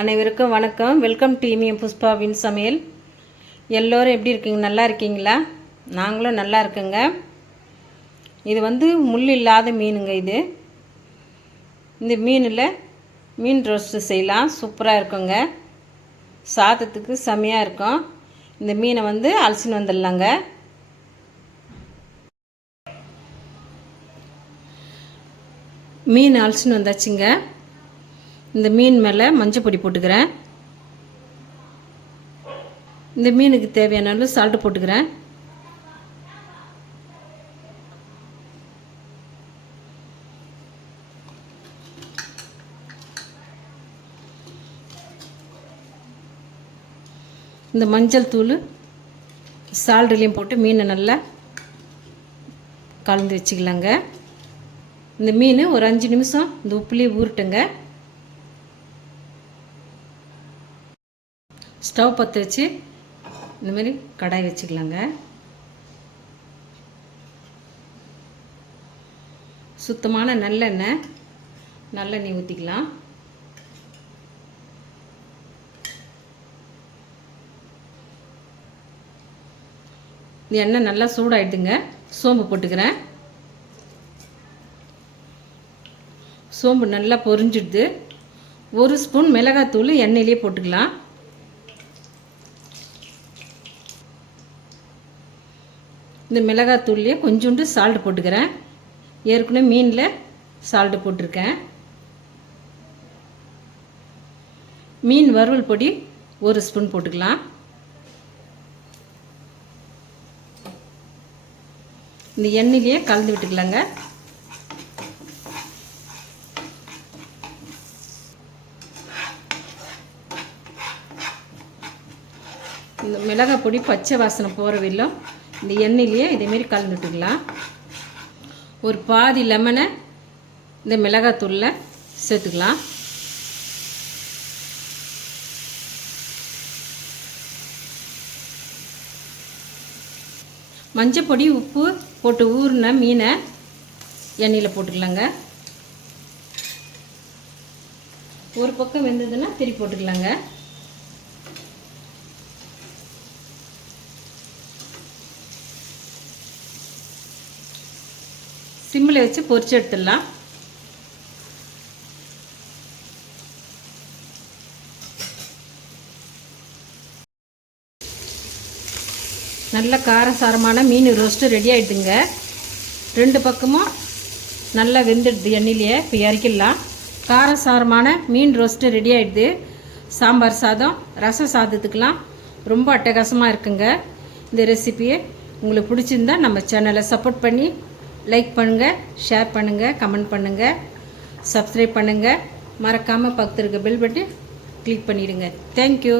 அனைவருக்கும் வணக்கம். Welcome to புஷ்பாவின் சமையல். எல்லோரும் எப்படி இருக்கீங்க? நல்லா இருக்கீங்களா? நாங்களும் நல்லா இருக்கோங்க. இது முள் இல்லாத மீனுங்க. இந்த மீனில் மீன் ரோஸ்ட்டு செய்யலாம். சூப்பராக இருக்குங்க. சாதத்துக்கு செமையாக இருக்கும். இந்த மீனை அலசின்னு வந்துடலாங்க. மீன் அலசின்னு வந்தாச்சுங்க. இந்த மீன் மேலே மஞ்சள் பொடி போட்டுக்கிறேன். இந்த மீனுக்கு தேவையான அளவு சால்ட்டு போட்டுக்கிறேன். இந்த மஞ்சள் தூள் சால்ட்லேயும் போட்டு மீனை நல்லா கலந்து வச்சுக்கலாங்க. இந்த மீன் ஒரு 5 நிமிஷம் இந்த உப்புலேயே ஊறட்டுங்க. ஸ்டவ் பற்ற வச்சு இந்தமாரி கடாய் வச்சுக்கலாங்க. சுத்தமான நல்லெண்ணெய் ஊற்றிக்கலாம். இந்த எண்ணெய் நல்லா சூடாயிடுதுங்க. சோம்பு போட்டுக்கிறேன். சோம்பு நல்லா பொரிஞ்சிடுது. 1 ஸ்பூன் மிளகாத்தூள் எண்ணெயிலே போட்டுக்கலாம். இந்த மிளகாத்தூள்லேயே கொஞ்சோண்டு சால்ட் போட்டுக்கிறேன். ஏற்கனவே மீனில் சால்ட்டு போட்டிருக்கேன். மீன் வறுவல் பொடி 1 ஸ்பூன் போட்டுக்கலாம். இந்த எண்ணெயிலேயே கலந்து விட்டுக்கலாங்க. இந்த மிளகாய் பொடி பச்சை வாசனை போகிற வரையிலும் இந்த எண்ணெயிலேயே இதேமாரி கலந்து விட்டுக்கலாம். ஒரு பாதி லெமனை இந்த மிளகாத்தூளில் சேர்த்துக்கலாம். மஞ்சள் பொடி உப்பு போட்டு ஊறின மீனை எண்ணெயில் போட்டுக்கலாங்க. ஒரு பக்கம் வெந்ததுன்னா திருப்பி போட்டுக்கலாங்க. சிம்மில் வச்சு பொரிச்சு எடுத்துடலாம். நல்ல காரசாரமான மீன் ரோஸ்ட்டு ரெடி ஆகிடுதுங்க. 2 பக்கமும் நல்லா வெந்துடுது எண்ணெயிலேயே. இப்போ இறக்கிடலாம். காரசாரமான மீன் ரோஸ்ட்டு ரெடி ஆகிடுது. சாம்பார் சாதம், ரசம் சாதத்துக்கெலாம் ரொம்ப அட்டகாசமாக இருக்குங்க. இந்த ரெசிபியை உங்களுக்கு பிடிச்சிருந்தா நம்ம சேனலை சப்போர்ட் பண்ணி லைக் பண்ணுங்கள், ஷேர் பண்ணுங்கள், கமெண்ட் பண்ணுங்கள், சப்ஸ்கிரைப் பண்ணுங்கள். மறக்காமல் பக்கத்தில் இருக்க பெல் பட்டன் கிளிக் பண்ணிவிடுங்க. தேங்க்யூ.